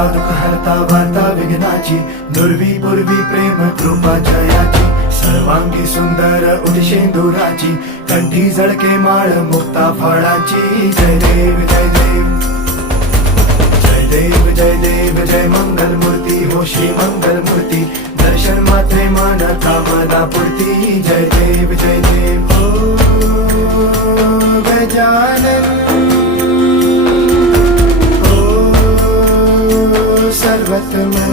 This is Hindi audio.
हरता दुःख हरता वार्ता विघ्नाची, दुर्वी पूर्वी प्रेम कृपा जयाची, सर्वांगी सुंदर उदिशेंदुराची, कंठी झळके माळ मुक्ता फळाची. जय देव जय देव जय देव जय देव जय मंगल मूर्ती हो श्री मंगल मूर्ती, दर्शन मात्रे मन कामना पूर्ती. जय देव जय देव हो गजानन हो सर्वतमन.